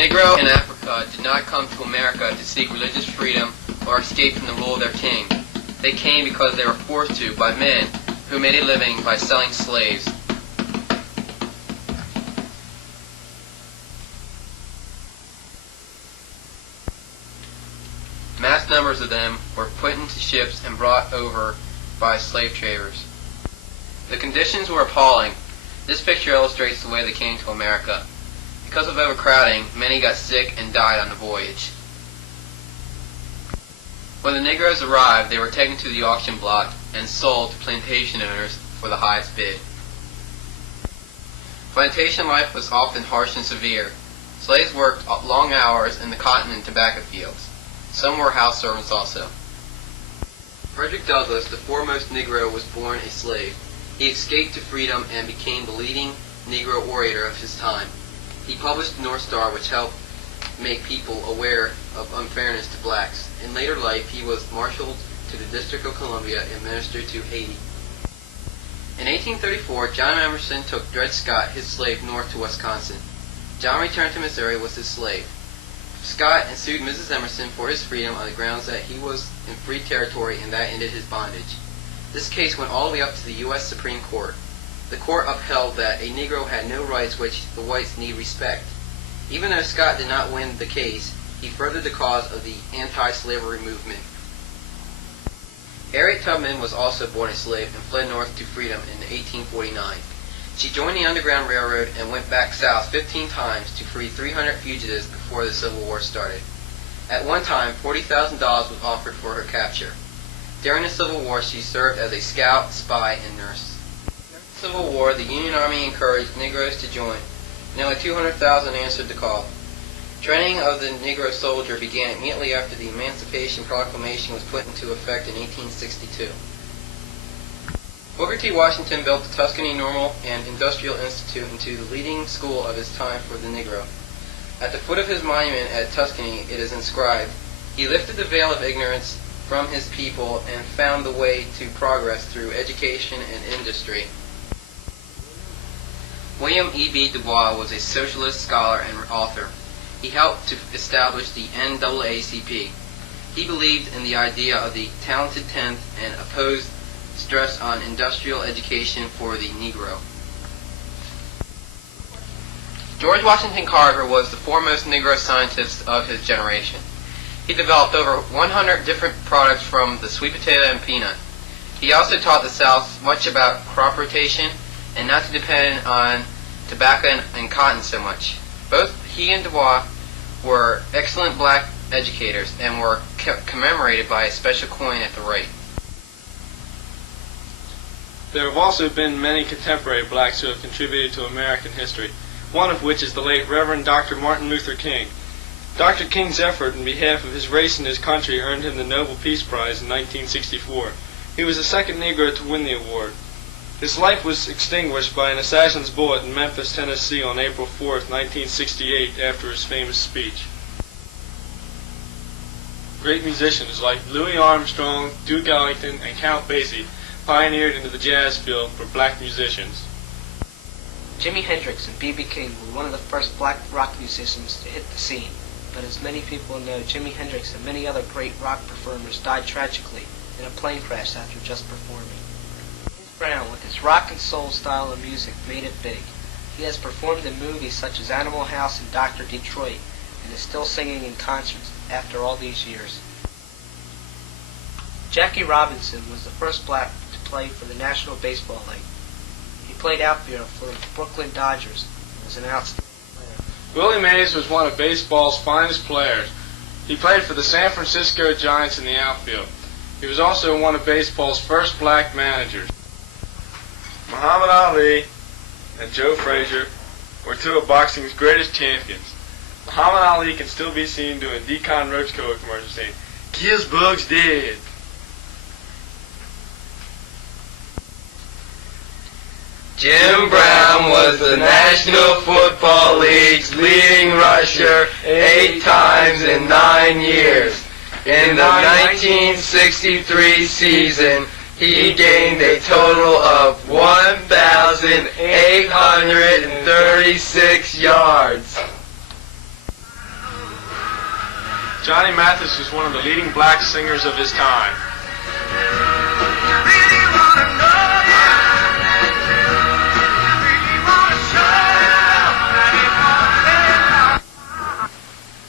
Negro in Africa did not come to America to seek religious freedom or escape from the rule of their king. They came because they were forced to by men who made a living by selling slaves. Mass numbers of them were put into ships and brought over by slave traders. The conditions were appalling. This picture illustrates the way they came to America. Because of overcrowding, many got sick and died on the voyage. When the Negroes arrived, they were taken to the auction block and sold to plantation owners for the highest bid. Plantation life was often harsh and severe. Slaves worked long hours in the cotton and tobacco fields. Some were house servants also. Frederick Douglass, the foremost Negro, was born a slave. He escaped to freedom and became the leading Negro orator of his time. He published the North Star, which helped make people aware of unfairness to blacks. In later life, he was marshaled to the District of Columbia and ministered to Haiti. In 1834, John Emerson took Dred Scott, his slave, north to Wisconsin. John returned to Missouri with his slave. Scott sued Mrs. Emerson for his freedom on the grounds that he was in free territory and that ended his bondage. This case went all the way up to the U.S. Supreme Court. The court upheld that a Negro had no rights which the whites need respect. Even though Scott did not win the case, he furthered the cause of the anti-slavery movement. Harriet Tubman was also born a slave and fled north to freedom in 1849. She joined the Underground Railroad and went back south 15 times to free 300 fugitives before the Civil War started. At one time, $40,000 was offered for her capture. During the Civil War, she served as a scout, spy, and nurse. During the Civil War, the Union Army encouraged Negroes to join. Nearly 200,000 answered the call. Training of the Negro soldier began immediately after the Emancipation Proclamation was put into effect in 1862. Booker T. Washington built the Tuskegee Normal and Industrial Institute into the leading school of his time for the Negro. At the foot of his monument at Tuskegee, it is inscribed, "He lifted the veil of ignorance from his people and found the way to progress through education and industry." William E.B. Du Bois was a socialist scholar and author. He helped to establish the NAACP. He believed in the idea of the talented tenth and opposed stress on industrial education for the Negro. George Washington Carver was the foremost Negro scientist of his generation. He developed over 100 different products from the sweet potato and peanut. He also taught the South much about crop rotation and not to depend on tobacco and cotton so much. Both he and Du Bois were excellent black educators and were commemorated by a special coin at the rate. There have also been many contemporary blacks who have contributed to American history, one of which is the late Reverend Dr. Martin Luther King. Dr. King's effort in behalf of his race and his country earned him the Nobel Peace Prize in 1964. He was the second Negro to win the award. His life was extinguished by an assassin's bullet in Memphis, Tennessee on April 4, 1968, after his famous speech. Great musicians like Louis Armstrong, Duke Ellington, and Count Basie pioneered into the jazz field for black musicians. Jimi Hendrix and B.B. King were one of the first black rock musicians to hit the scene, but as many people know, Jimi Hendrix and many other great rock performers died tragically in a plane crash after just performing. James Brown, with his rock and soul style of music, made it big. He has performed in movies such as Animal House and Dr. Detroit, and is still singing in concerts after all these years. Jackie Robinson was the first black to play for the National Baseball League. He played outfield for the Brooklyn Dodgers and was an outstanding player. Willie Mays was one of baseball's finest players. He played for the San Francisco Giants in the outfield. He was also one of baseball's first black managers. Muhammad Ali and Joe Frazier were two of boxing's greatest champions. Muhammad Ali can still be seen doing Decon Roach Cola commercials saying, "Kills bugs dead." Jim Brown was the National Football League's leading rusher 8 times in 9 years. In the 1963 season, he gained a total of 1,836 yards. Johnny Mathis was one of the leading black singers of his time.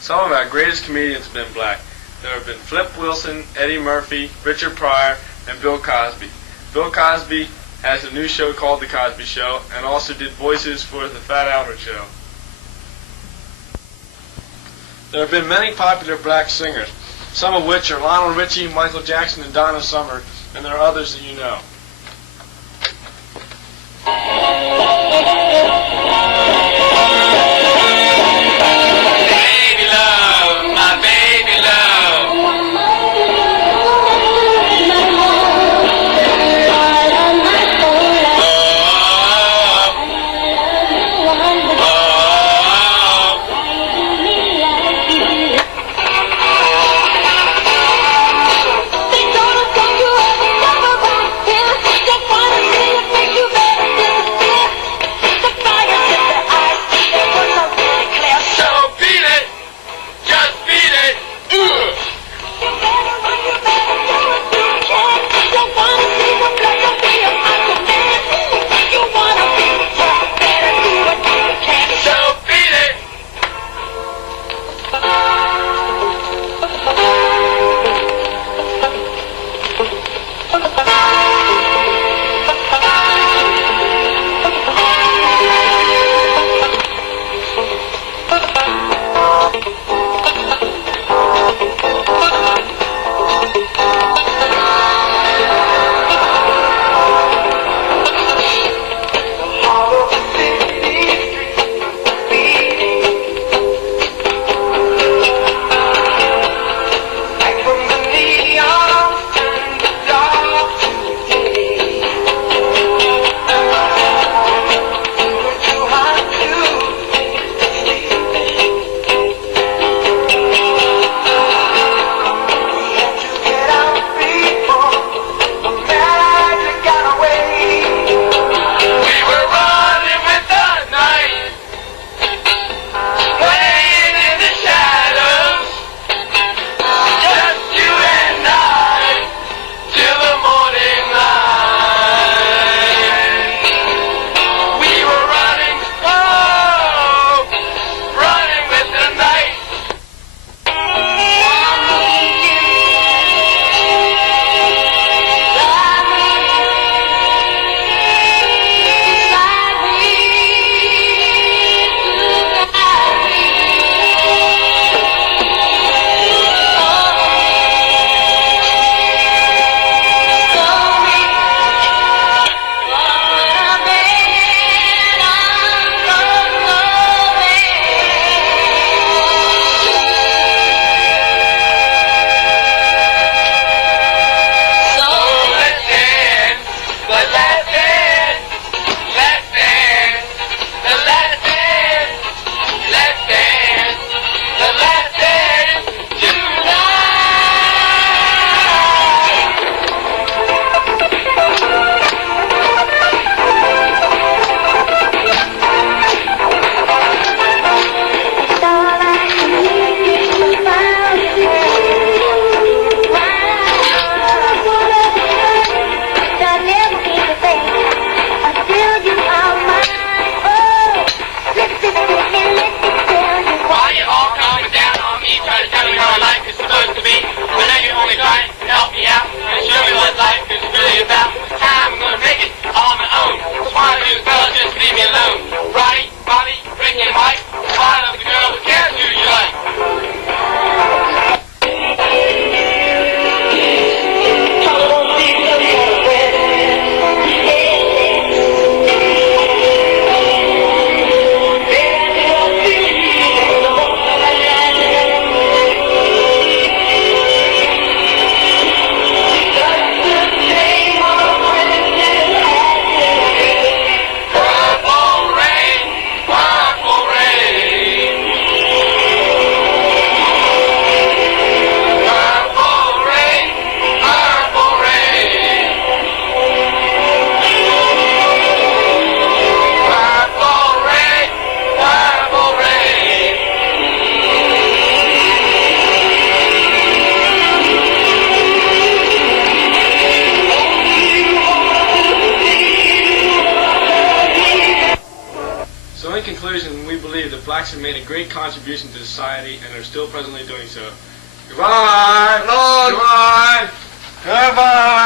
Some of our greatest comedians have been black. There have been Flip Wilson, Eddie Murphy, Richard Pryor, and Bill Cosby. Bill Cosby has a new show called The Cosby Show and also did voices for The Fat Albert Show. There have been many popular black singers, some of which are Lionel Richie, Michael Jackson, and Donna Summer, and there are others that you know. They're gonna take you up and never back. conclusion, we believe that blacks have made a great contribution to society and are still presently doing so. Goodbye! Long. Goodbye! Goodbye!